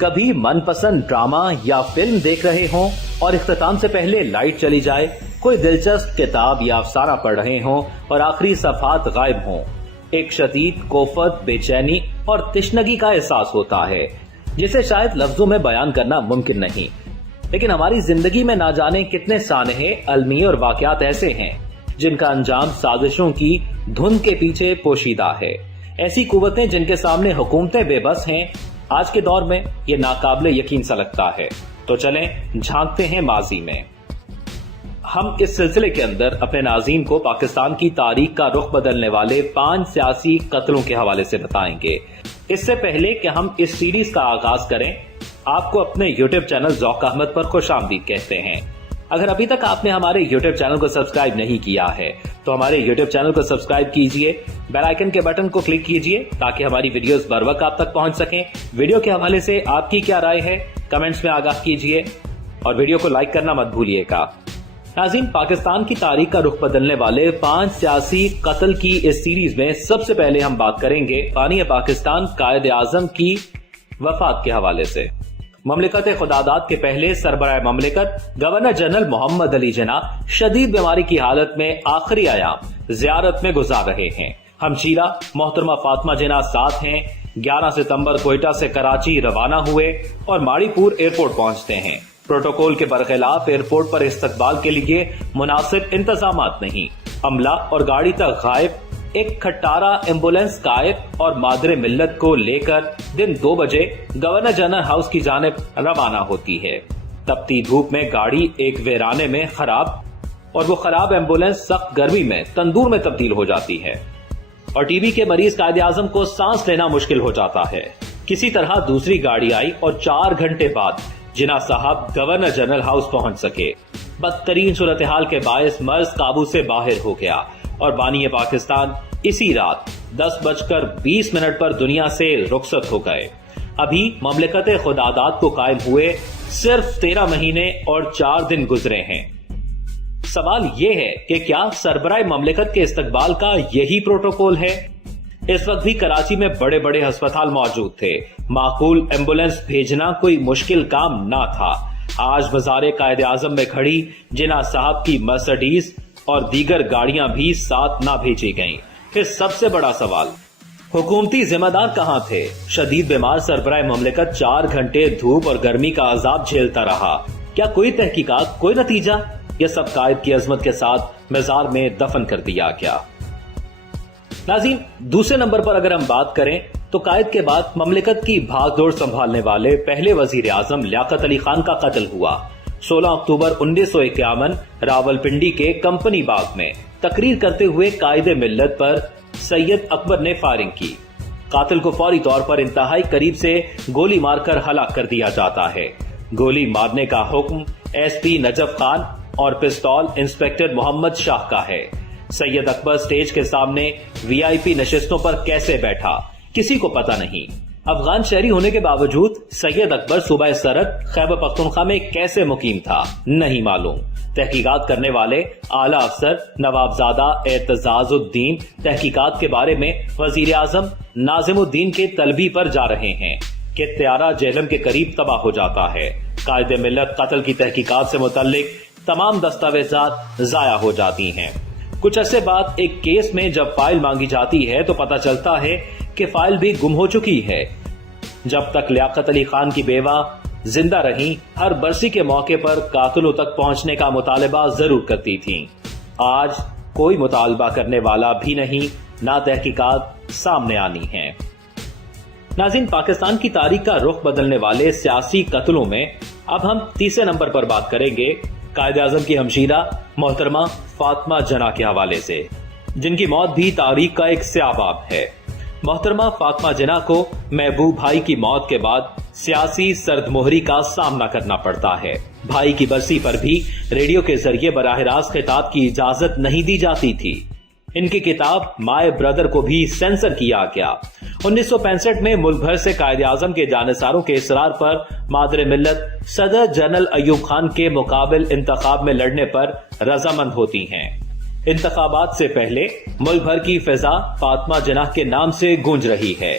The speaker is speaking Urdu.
کبھی من پسند ڈرامہ یا فلم دیکھ رہے ہوں اور اختتام سے پہلے لائٹ چلی جائے، کوئی دلچسپ کتاب یا افسانہ پڑھ رہے ہوں اور آخری صفحات غائب ہوں، ایک شدید کوفت، بے چینی اور تشنگی کا احساس ہوتا ہے جسے شاید لفظوں میں بیان کرنا ممکن نہیں۔ لیکن ہماری زندگی میں نہ جانے کتنے سانحے، المیے اور واقعات ایسے ہیں جن کا انجام سازشوں کی دھن کے پیچھے پوشیدہ ہے، ایسی قوتیں جن کے سامنے حکومتیں بے بس ہیں۔ آج کے دور میں یہ ناقابل یقین سا لگتا ہے، تو چلیں جھانکتے ہیں ماضی میں۔ ہم اس سلسلے کے اندر اپنے ناظرین کو پاکستان کی تاریخ کا رخ بدلنے والے 5 سیاسی قتلوں کے حوالے سے بتائیں گے۔ اس سے پہلے کہ ہم اس سیریز کا آغاز کریں، آپ کو اپنے یوٹیوب چینل ذوق احمد پر خوش آمدید کہتے ہیں۔ اگر ابھی تک آپ نے ہمارے یوٹیوب چینل کو سبسکرائب نہیں کیا ہے تو ہمارے یوٹیوب چینل کو سبسکرائب کیجئے، بیل آئیکن کے بٹن کو کلک کیجئے تاکہ ہماری ویڈیوز بر وقت آپ تک پہنچ سکیں۔ ویڈیو کے حوالے سے آپ کی کیا رائے ہے کمنٹس میں آگاہ کیجئے اور ویڈیو کو لائک کرنا مت بھولیے گا۔ ناظرین، پاکستان کی تاریخ کا رخ بدلنے والے 5 سیاسی قتل کی اس سیریز میں سب سے پہلے ہم بات کریں گے بانی پاکستان قائد اعظم کی وفات کے حوالے سے۔ مملکت خداداد کے پہلے سربراہ مملکت گورنر جنرل محمد علی جناح شدید بیماری کی حالت میں آخری ایام زیارت میں گزار رہے ہیں۔ ہمشیرہ محترمہ فاطمہ جناح ساتھ ہیں۔ 11 ستمبر کوئٹہ سے کراچی روانہ ہوئے اور ماڑی پور ایئرپورٹ پہنچتے ہیں۔ پروٹوکول کے برخلاف ایئرپورٹ پر استقبال کے لیے مناسب انتظامات نہیں، عملہ اور گاڑی تک غائب۔ ایک کھٹارہ ایمبولینس قائد اور مادر ملت کو لے کر دن 2 بجے گورنر جنرل ہاؤس کی جانب روانہ ہوتی ہے۔ تپتی دھوپ میں گاڑی ایک ویرانے میں خراب اور وہ خراب ایمبولینس سخت گرمی میں تندور میں تبدیل ہو جاتی ہے اور ٹی بی کے مریض قائد اعظم کو سانس لینا مشکل ہو جاتا ہے۔ کسی طرح دوسری گاڑی آئی اور 4 گھنٹے بعد جناح صاحب گورنر جنرل ہاؤس پہنچ سکے۔ بدترین صورتحال کے باعث مرض قابو سے باہر ہو گیا اور بانی پاکستان اسی رات 10:20 پر دنیا سے رخصت ہو گئے۔ ابھی مملکت خداداد کو قائم ہوئے صرف 13 مہینے اور 4 دن گزرے ہیں۔ سوال یہ ہے کہ کیا سربراہ مملکت کے استقبال کا یہی پروٹوکول ہے؟ اس وقت بھی کراچی میں بڑے بڑے ہسپتال موجود تھے، معقول ایمبولینس بھیجنا کوئی مشکل کام نہ تھا۔ آج مزار قائد اعظم میں کھڑی جناح صاحب کی مرسڈیز اور دیگر گاڑیاں بھی ساتھ نہ بھیجی گئیں۔ پھر سب سے بڑا سوال، حکومتی ذمہ دار کہاں تھے؟ شدید بیمار سربراہ مملکت 4 گھنٹے دھوپ اور گرمی کا عذاب جھیلتا رہا۔ کیا کوئی تحقیقات، کوئی نتیجہ؟ یہ سب قائد کی عظمت کے ساتھ مزار میں دفن کر دیا گیا۔ ناظرین، دوسرے نمبر پر اگر ہم بات کریں تو قائد کے بعد مملکت کی بھاگ دوڑ سنبھالنے والے پہلے وزیر اعظم لیاقت علی خان کا قتل ہوا۔ 16 اکتوبر 1951 راولپنڈی کے کمپنی باغ میں تقریر کرتے ہوئے قائد ملت پر سید اکبر نے فائرنگ کی۔ قاتل کو فوری طور پر انتہائی قریب سے گولی مار کر ہلاک کر دیا جاتا ہے۔ گولی مارنے کا حکم ایس پی نجف خان اور پستول انسپکٹر محمد شاہ کا ہے۔ سید اکبر سٹیج کے سامنے وی آئی پی نشستوں پر کیسے بیٹھا کسی کو پتہ نہیں۔ افغان شہری ہونے کے باوجود سید اکبر صوبہ سرحد خیبر پختونخوا میں کیسے مقیم تھا نہیں معلوم۔ تحقیقات کرنے والے اعلیٰ افسر نوابزادہ اعتزاز الدین تحقیقات کے بارے میں وزیر اعظم ناظم الدین کے طلبی پر جا رہے ہیں کہ طیارہ جہلم کے قریب تباہ ہو جاتا ہے۔ قائد ملت قتل کی تحقیقات سے متعلق تمام دستاویزات ضائع ہو جاتی ہیں۔ کچھ عرصے بعد ایک کیس میں جب فائل مانگی جاتی ہے تو پتہ چلتا ہے کہ فائل بھی گم ہو چکی ہے۔ جب تک لیاقت علی خان کی بیوہ زندہ رہیں، ہر برسی کے موقع پر قاتلوں تک پہنچنے کا مطالبہ ضرور کرتی تھیں۔ آج کوئی مطالبہ کرنے والا بھی نہیں، نہ تحقیقات سامنے آنی ہیں۔ ناظرین، پاکستان کی تاریخ کا رخ بدلنے والے سیاسی قتلوں میں اب ہم تیسرے نمبر پر بات کریں گے قائد اعظم کی ہمشیرہ محترمہ فاطمہ جناح کے حوالے سے، جن کی موت بھی تاریخ کا ایک سیاہ باب ہے۔ محترمہ فاطمہ جناح کو محبوب بھائی کی موت کے بعد سیاسی سرد مہری کا سامنا کرنا پڑتا ہے۔ بھائی کی برسی پر بھی ریڈیو کے ذریعے براہ راست خطاب کی اجازت نہیں دی جاتی تھی۔ ان کی کتاب مائی بردر کو بھی سینسر کیا گیا۔ 1965 میں ملک بھر سے قائد اعظم کے جانثاروں کے اصرار پر مادر ملت صدر جنرل ایوب خان کے مقابل انتخاب میں لڑنے پر رضامند ہوتی ہیں۔ انتخابات سے پہلے ملک بھر کی فضا فاطمہ جناح کے نام سے گونج رہی ہے۔